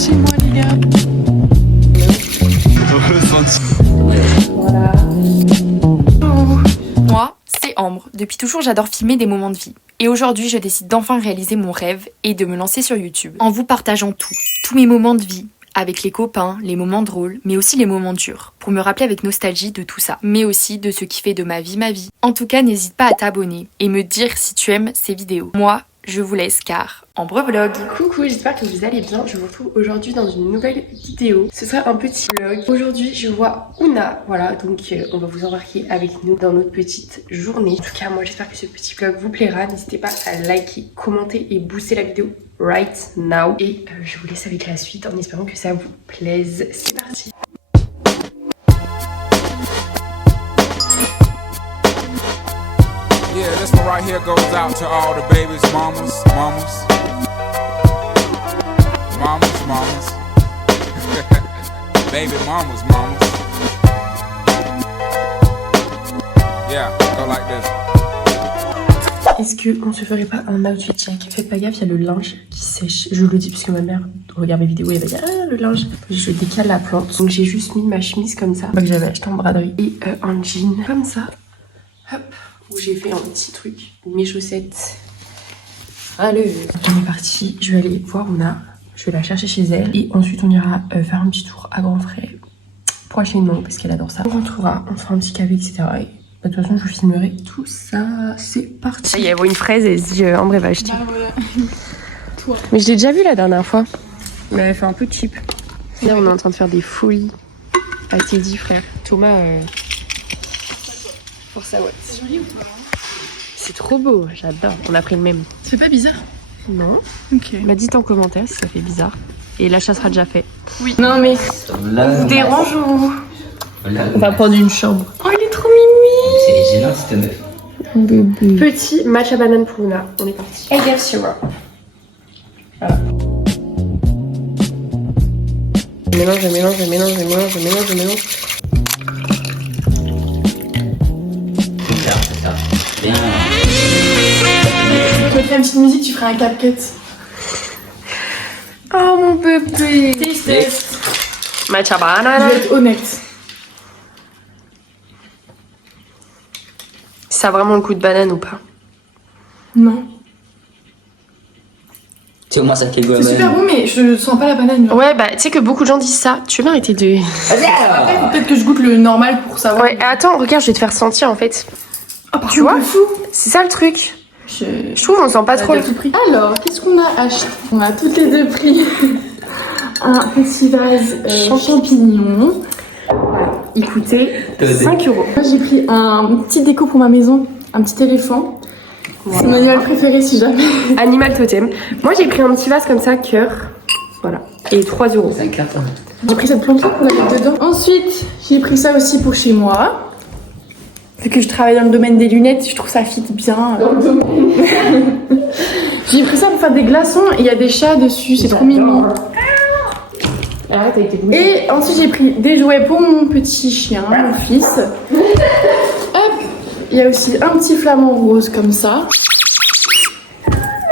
chez moi les gars. Voilà. Moi, c'est Ambre. Depuis toujours, j'adore filmer des moments de vie. Et aujourd'hui, je décide d'enfin réaliser mon rêve et de me lancer sur YouTube. En vous partageant tous mes moments de vie. Avec les copains, les moments drôles, mais aussi les moments durs. Pour me rappeler avec nostalgie de tout ça. Mais aussi de ce qui fait de ma vie ma vie. En tout cas, n'hésite pas à t'abonner et me dire si tu aimes ces vidéos. Moi, je vous laisse car Ambre Vlog. Coucou, j'espère que vous allez bien. Je vous retrouve aujourd'hui dans une nouvelle vidéo. Ce sera un petit vlog. Aujourd'hui, je vois Ouna. Voilà, donc on va vous embarquer avec nous dans notre petite journée. En tout cas, moi, j'espère que ce petit vlog vous plaira. N'hésitez pas à liker, commenter et booster la vidéo right now. Et je vous laisse avec la suite en espérant que ça vous plaise. C'est parti. Yeah, this one right here goes out to all the babies, mamas. Baby mamas. Yeah, go like this. Est-ce qu'on se ferait pas un outfit check? Faites pas gaffe, il y a le linge qui sèche. Je le dis parce que ma mère regarde mes vidéos et elle va dire ah le linge. Je décale la plante. Donc j'ai juste mis ma chemise comme ça, que j'avais acheté en braderie, et un jean comme ça. Hop, où j'ai fait un petit truc. Mes chaussettes. Allez, on est parti. Je vais aller voir Ouna. Je vais la chercher chez elle. Et ensuite on ira faire un petit tour à grands frais. Prochainement parce qu'elle adore ça. On rentrera, on fera un petit café, etc. Et de toute façon, je vous filmerai tout ça. C'est parti. Il y a une fraise et elle se dit Ambre va acheter. Bah voilà. Toi. Mais je l'ai déjà vu la dernière fois. Mais elle fait un peu cheap. Là, on est en train de faire des folies à Teddy, frère. Thomas. Pour ça, ouais. C'est joli ou pas? C'est trop beau, j'adore. On a pris le même. C'est pas bizarre? Non. Ok. Bah, dites en commentaire si ça fait bizarre. Et l'achat sera déjà fait. Oui. Non, mais. Là, Vous dérange ou. voilà, On va prendre une chambre. Oh, il est trop mimi! c'est gênant cette meuf. Bébé. Petit match à banane pour Ouna. On est parti. I guess you are. Voilà. Je mélange. C'est ça. Bien. Tu vas faire une petite musique, tu feras un CapCut. Oh mon bébé. Taste. Match à Je banane. vais être honnête. Ça a vraiment le goût de banane ou pas? Non. Tu sais, moi, ça fait goût à C'est super banane. bon, mais je sens pas la banane. Genre. Ouais, bah tu sais que beaucoup de gens disent ça. Tu veux bien arrêter de. Après, faut peut-être que je goûte le normal pour savoir. Ouais, attends, regarde, je vais te faire sentir en fait. Ah, par tu contre, vois le fou. C'est ça le truc. Je Je trouve on sent pas trop le. tout pris. Alors, qu'est-ce qu'on a acheté? On a toutes les deux pris un petit vase champignons. Voilà. Il coûtait 5 €. Moi, j'ai pris un petit déco pour ma maison, un petit éléphant. C'est mon animal préféré si jamais. Animal totem. Moi j'ai pris un petit vase comme ça, cœur. Voilà. Et 3 €. Ça cartonne. J'ai pris cette plante-là pour la mettre dedans. Ensuite, j'ai pris ça aussi pour chez moi. Vu que je travaille dans le domaine des lunettes, je trouve ça fit bien. J'ai pris ça pour faire des glaçons et il y a des chats dessus, c'est trop mignon. Arrête avec tes boules. Et ensuite, j'ai pris des jouets pour mon petit chien, mon fils. Hop, il y a aussi un petit flamant rose comme ça.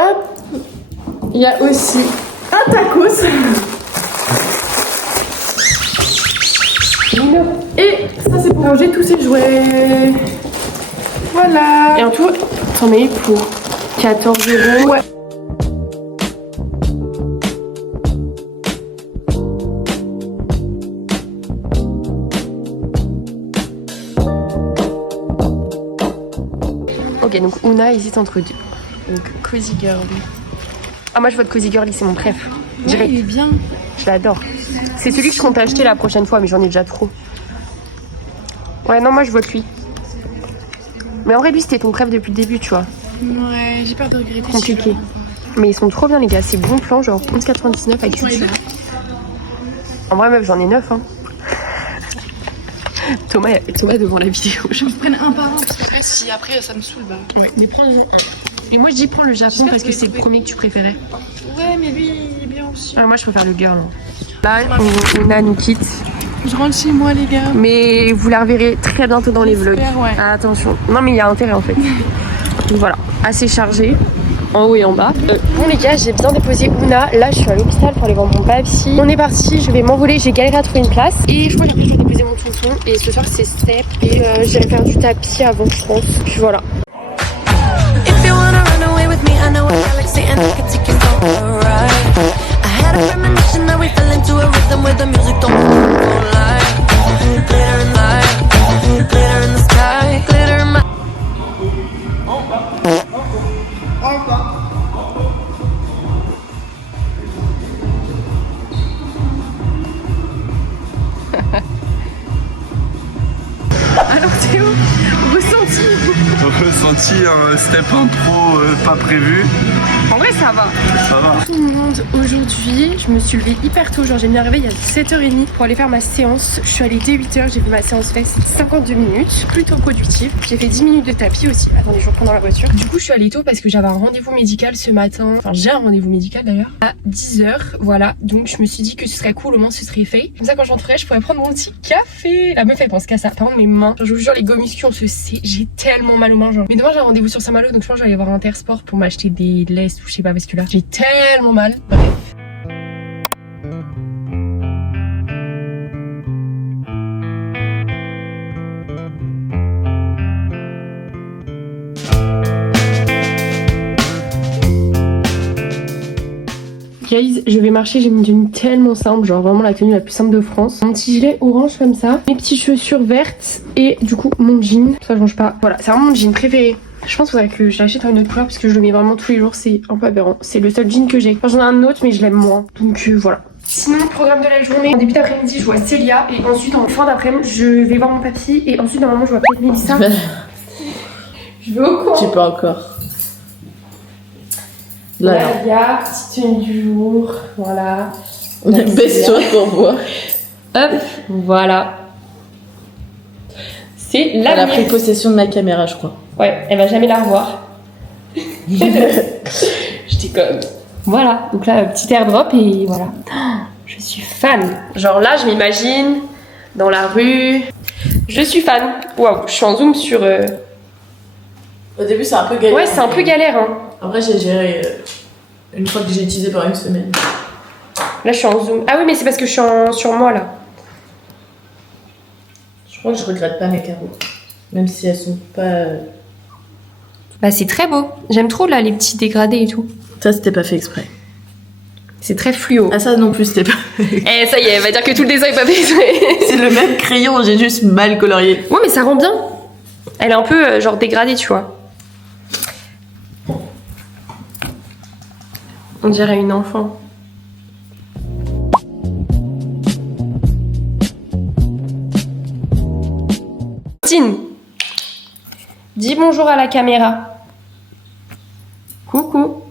Hop, il y a aussi un tacos. Et ça, c'est pour ranger tous ces jouets. Voilà. Et en tout, t'en as eu pour 14 €. Ouais. Ok, donc Ouna hésite entre deux. Donc Cozy Girly. Ah, moi je vote Cozy Girly, c'est mon préf. Direct. Il est bien. Je l'adore. C'est celui que je compte acheter la prochaine fois, mais j'en ai déjà trop. Ouais, non, moi je vote lui. Mais en vrai, lui c'était ton préf depuis le début, tu vois. Ouais, j'ai peur de regretter. Compliqué. Mais ils sont trop bien, les gars. C'est bon plan, genre 11,99 avec YouTube. En vrai, meuf, j'en ai 9. Hein. Thomas devant la vidéo. Je me prenne un par un parce que si après ça me saoule, bah. Ouais, mais prends-en un. Et moi je dis prends le Japon parce que c'est le premier que tu préférais. Ouais, mais lui il est bien aussi. Ah, moi je préfère le girl. Là, Ouna nous quitte. Je rentre chez moi, les gars. Mais vous la reverrez très bientôt dans les vlogs. J'espère, ouais. Ah, attention. Non, mais il y a intérêt en fait. Donc voilà, assez chargé. en haut et en bas. Bon les gars, j'ai bien déposé Ouna. Là, je suis à l'hôpital pour aller voir mon papy. On est parti, je vais m'envoler. J'ai galéré à trouver une place. Et je crois qu'après, je vais déposer mon tonton. Et ce soir, c'est step. Et j'irai faire du tapis avant, je pense. Puis voilà. If you wanna run away with me, I know a galaxy and I can take you for a ride. I had a premonition that we fell into a rhythm where the music don't lie. Glitter in light, glitter in the sky, glitter in my. Alors Théo, Ressenti un step intro pas prévu. en vrai ça va. Ça va. Tout le monde, aujourd'hui, je me suis levée hyper tôt, genre j'ai mis un réveil à 7h30 pour aller faire ma séance. Je suis allée dès 8h, j'ai fait ma séance flex 52 minutes, plutôt productive. J'ai fait 10 minutes de tapis aussi, attendez je reprends dans la voiture. Du coup je suis allée tôt parce que j'avais un rendez-vous médical ce matin, enfin j'ai un rendez-vous médical d'ailleurs, à 10h, voilà. Donc je me suis dit que ce serait cool, au moins ce serait fait. Comme ça quand j'entrerai je pourrais prendre mon petit café. La meuf elle pense qu'à ça, par contre mes mains, genre, je vous jure les go muscu on se sait, j'ai tellement mal aux mains genre. Mais demain j'ai un rendez-vous sur Saint-Malo donc je pense que je vais aller voir Intersport pour m'acheter des laisses ou je sais pas parce que là j'ai tellement mal. Bref. Guys, je vais marcher, j'ai une tenue tellement simple, genre vraiment la tenue la plus simple de France. Mon petit gilet orange comme ça, mes petites chaussures vertes et du coup mon jean, ça change pas. Voilà, c'est vraiment mon jean préféré. Je pense qu'il faudrait que je l'achète en une autre couleur parce que je le mets vraiment tous les jours, c'est un peu aberrant. C'est le seul jean que j'ai. Enfin, j'en ai un autre mais je l'aime moins, donc voilà. Sinon, programme de la journée, en début d'après-midi je vois Célia et ensuite en fin d'après-midi je vais voir mon papy et ensuite normalement je vois peut-être Mélissa. Je vais au coin. J'ai pas encore. Là, il y a petite tenue du jour, voilà. Baisse-toi pour voir. Hop, voilà. C'est la Elle a mienne. pris possession de ma caméra, je crois. Ouais, elle va jamais la revoir. Je déconne. Voilà, donc là, petit airdrop et voilà. Oh, je suis fan. Genre là, je m'imagine dans la rue. Je suis fan. Waouh, je suis en zoom sur. Au début, c'est un peu galère. Ouais, c'est un peu galère, hein. Après, j'ai géré une fois que j'ai utilisé pendant une semaine. Là, je suis en zoom. Ah oui, mais c'est parce que je suis sur moi là. Je crois que je regrette pas mes carreaux. Même si elles sont pas. Bah, c'est très beau. J'aime trop là les petits dégradés et tout. Ça, c'était pas fait exprès. C'est très fluo. Ah, ça non plus, c'était pas. Eh, ça y est, elle va dire que tout le dessin est pas fait exprès. C'est le même crayon, j'ai juste mal colorié. Ouais, mais ça rend bien. Elle est un peu genre dégradée, tu vois. On dirait une enfant. Tine, dis bonjour à la caméra. Coucou.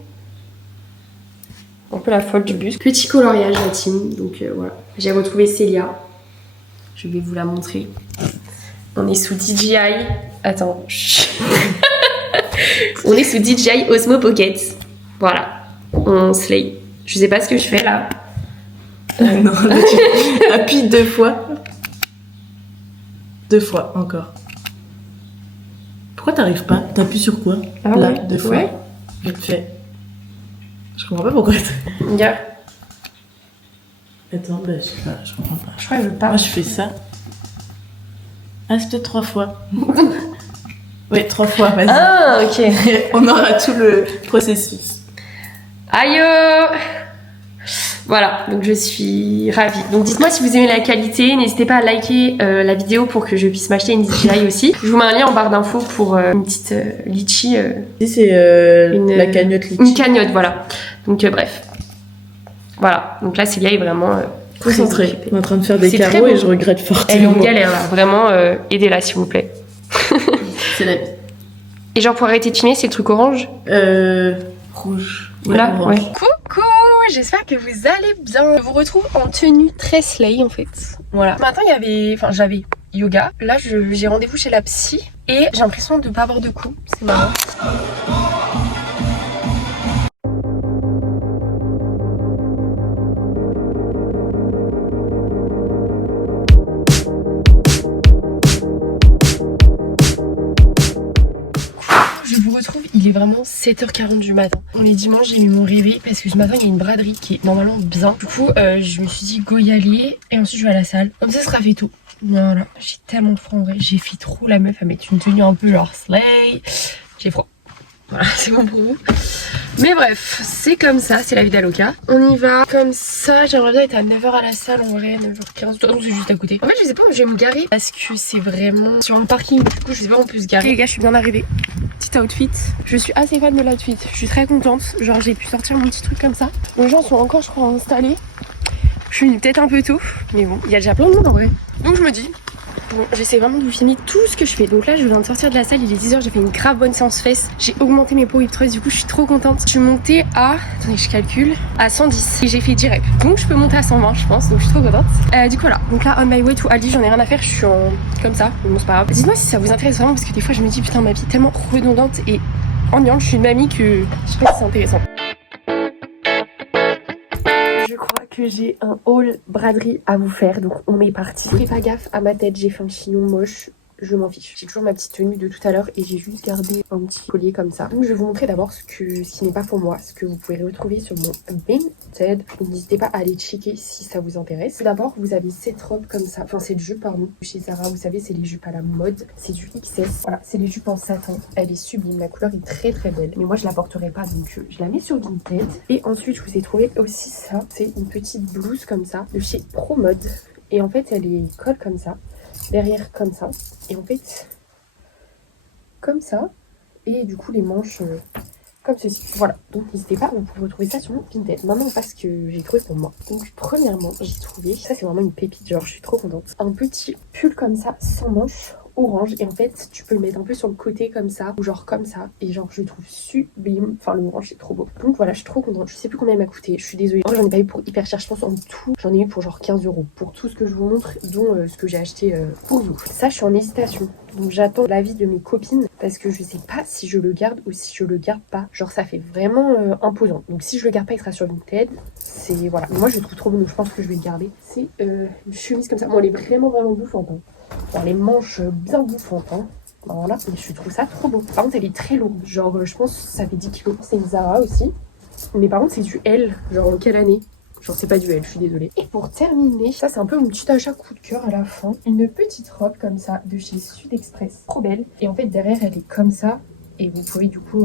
Un peu la folle du bus. Petit coloriage la team, donc voilà. J'ai retrouvé Célia. Je vais vous la montrer. On est sous DJI. Attends. On est sous DJI Osmo Pocket. Voilà. On slay. Je sais pas ce que je fais là. Non, là, tu appuies 2 fois. 2 fois, encore. Pourquoi t'arrives pas? T'appuies sur quoi? Ah Là, ouais. 2 fois. Ouais. Vite fait. Je comprends pas pourquoi. Regarde. Attends, bah, je sais pas, je comprends pas. Je crois qu'elle veut pas. Moi, je fais ça. Ah, c'est peut-être 3 fois. Oui, 3 fois, vas-y. Ah, ok. On aura tout le processus. Aïe. Voilà, donc je suis ravie. Donc dites-moi si vous aimez la qualité, n'hésitez pas à liker la vidéo pour que je puisse m'acheter une DJI aussi. Je vous mets un lien en barre d'infos pour une petite litchi. Ici, c'est la cagnotte litchi. Une cagnotte, voilà. Donc bref. Voilà, donc là Célia est vraiment Concentrée. très On est en train de faire des C'est très carreaux beau. et je regrette fortement. Elle est en galère là, vraiment aidez-la s'il vous plaît. C'est la vie. Et genre pour arrêter de filmer, c'est le truc orange. Rouge. Là, orange. ouais. Coucou, j'espère que vous allez bien. Je vous retrouve en tenue très slay en fait. Voilà. Matin j'avais yoga. Là j'ai rendez-vous chez la psy et j'ai l'impression de pas avoir de coups. C'est marrant. Je vous retrouve, il est vraiment 7h40 du matin. On est dimanche, j'ai mis mon réveil parce que ce matin il y a une braderie qui est normalement bien. Du coup je me suis dit go y aller et ensuite je vais à la salle. Comme ça sera fait tout. Voilà, j'ai tellement froid en vrai. J'ai fait trop la meuf à mettre une tenue un peu genre slay. J'ai froid. Voilà, c'est bon pour vous. Mais bref, c'est comme ça, c'est la vie d'Aloca. On y va comme ça. J'aimerais bien être à 9h à la salle en vrai, 9h15. Donc c'est juste à côté. En fait, je sais pas où je vais me garer parce que c'est vraiment sur un parking. Du coup, je sais pas où on peut se garer. Les gars, je suis bien arrivée. Petit outfit. Je suis assez fan de l'outfit. Je suis très contente. Genre, j'ai pu sortir mon petit truc comme ça. Les gens sont encore, je crois, installés. Je suis peut-être un peu tôt, mais bon, il y a déjà plein de monde en vrai. Donc je me dis. Bon, j'essaie vraiment de vous filmer tout ce que je fais. Donc là, je viens de sortir de la salle, il est 10h, j'ai fait une grave bonne séance fesses. J'ai augmenté mes poids hip thrust, du coup, je suis trop contente. Je suis montée à, attendez, je calcule, à 110 et j'ai fait 10 reps. Donc je peux monter à 120, je pense, donc je suis trop contente. Du coup, voilà. Donc là, on my way to Aldi, j'en ai rien à faire, je suis en comme ça. Bon, c'est pas grave. Dites-moi si ça vous intéresse vraiment, parce que des fois, je me dis, putain, ma vie est tellement redondante et ennuyante. Je suis une mamie que je sais pas si c'est intéressant. Je crois que j'ai un haul braderie à vous faire, donc on est parti. Faites pas gaffe à ma tête, j'ai fait un chignon moche, je m'en fiche. J'ai toujours ma petite tenue de tout à l'heure et j'ai juste gardé un petit collier comme ça. Donc je vais vous montrer d'abord ce qui n'est pas pour moi, ce que vous pouvez retrouver sur mon Vinted. Donc n'hésitez pas à aller checker si ça vous intéresse. D'abord vous avez cette robe comme ça, enfin cette jupe pardon, chez Zara, vous savez c'est les jupes à la mode, c'est du XS. Voilà, c'est les jupes en satin, elle est sublime, la couleur est très très belle. Mais moi je la porterai pas donc je la mets sur Vinted. Et ensuite je vous ai trouvé aussi ça, c'est une petite blouse comme ça de chez ProMode. Et en fait elle est colle comme ça. Derrière comme ça et en fait comme ça et du coup les manches comme ceci. Voilà, donc n'hésitez pas, vous pouvez retrouver ça sur mon Vinted. Maintenant on passe ce que j'ai trouvé pour moi. Donc premièrement j'ai trouvé, ça c'est vraiment une pépite, genre je suis trop contente, un petit pull comme ça sans manches orange et en fait tu peux le mettre un peu sur le côté comme ça ou genre comme ça et genre je le trouve sublime, enfin le orange c'est trop beau. Donc voilà, je suis trop contente, je sais plus combien il m'a coûté, je suis désolée. En vrai j'en ai pas eu pour hyper cher, je pense en tout j'en ai eu pour genre 15 € pour tout ce que je vous montre, dont ce que j'ai acheté pour vous. Ça je suis en hésitation, donc j'attends l'avis de mes copines parce que je sais pas si je le garde ou si je le garde pas. Genre ça fait vraiment imposant, donc si je le garde pas il sera sur Vinted. C'est voilà, mais moi je le trouve trop bon donc je pense que je vais le garder. C'est une chemise comme ça, bon elle est vraiment bouffante hein. Genre les manches bien bouffantes hein. Voilà, et je trouve ça trop beau. Par contre elle est très lourde, genre je pense que ça fait 10 kg. C'est une Zara aussi, mais par contre c'est du L, genre en quelle année? Genre c'est pas du L, je suis désolée. Et pour terminer, ça c'est un peu mon petit achat coup de cœur à la fin. Une petite robe comme ça de chez Sud Express, trop belle. Et en fait derrière elle est comme ça et vous pouvez du coup,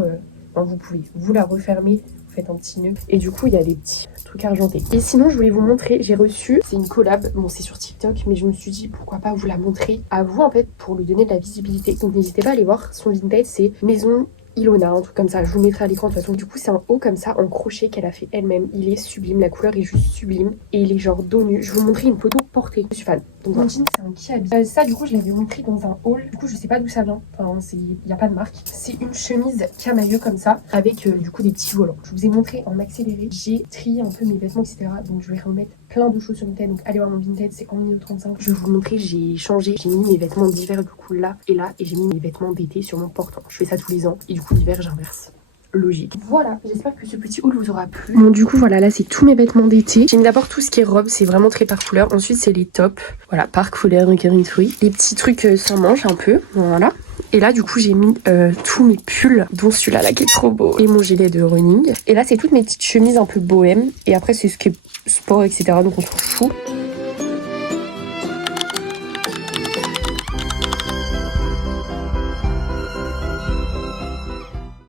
vous la refermer. Faites un petit nœud et du coup il y a des petits trucs argentés. Et sinon je voulais vous montrer, j'ai reçu, c'est une collab, bon c'est sur TikTok mais je me suis dit pourquoi pas vous la montrer à vous en fait pour lui donner de la visibilité. Donc n'hésitez pas à aller voir son Vinted, c'est Maison Ilona, un truc comme ça, je vous mettrai à l'écran de toute façon. Du coup c'est un haut comme ça en crochet qu'elle a fait elle-même, il est sublime, la couleur est juste sublime et il est genre dos nu. Je vais vous montrer une photo portée, je suis fan. Donc mon jean c'est un kiabi. Ça du coup je l'avais montré dans un haul, du coup je sais pas d'où ça vient, enfin il n'y a pas de marque. C'est une chemise camailleux comme ça avec du coup des petits volants. Je vous ai montré en accéléré, j'ai trié un peu mes vêtements etc. Donc je vais remettre plein de choses sur Vinted, donc allez voir mon Vinted, c'est en 1,35 €. Je vais vous montrer, j'ai changé, j'ai mis mes vêtements d'hiver du coup là et là et j'ai mis mes vêtements d'été sur mon portant. Je fais ça tous les ans et du coup l'hiver j'inverse. Logique. Voilà, j'espère que ce petit haul vous aura plu. Bon du coup voilà, là c'est tous mes vêtements d'été. J'ai mis d'abord tout ce qui est robe, c'est vraiment très par couleur. Ensuite c'est les tops, voilà, par couleur, une fruit. Les petits trucs sans manches un peu, voilà. Et là du coup j'ai mis tous mes pulls, dont celui-là là qui est trop beau. Et mon gilet de running. Et là c'est toutes mes petites chemises un peu bohème. Et après c'est ce qui est sport etc. Donc on s'en fout.